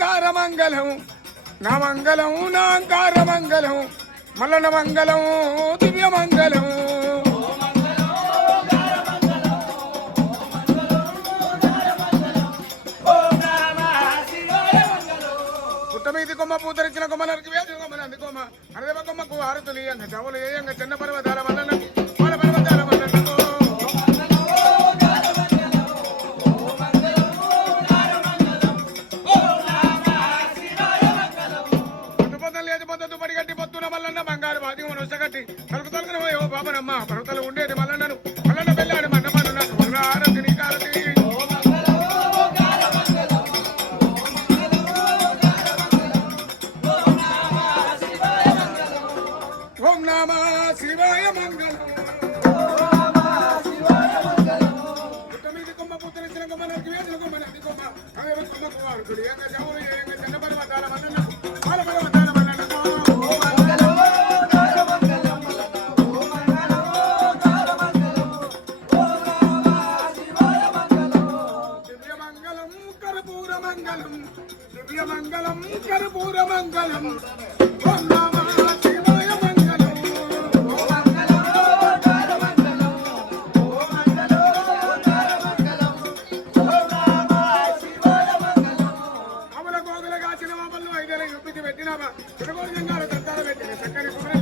కారమంగళం నా మంగళం నా కారమంగళం మల్లన మంగళం దివ్య మంగళం పుట్టమీది కొమ్మ పూతరిచిన కొమ్మ నరికి వేసిన కొమ్మ నంది కొమ్మ అరదేవ కొమ్మకు ఆరుతులు ఇయ్యంగా చెవులు ఏయంగ చిన్న పర్వతాల మల్లన్న పొద్దు పడిగట్టి పొత్తున మల్లన్న బంగారు బాధిక నొచ్చగట్టి తలుపు తలుపున పోయి ఓ బాబనమ్మ పర్వతలు ఉండేది మల్లన్నను. మల్లన్న పెళ్ళాడు మన్న మన్ను నాకు మల్ల ఆరతి నీ ఓం నమ శివాయ మంగళం. పుట్టమీది కర్పూరమంగళం దివ్యమంగళం కర్పూరమంగళం. ఓం నమః మంగళం పెట్టినామా? తిరుగోలు జంగాల దంతాలు పెట్టిన చక్కని కుమర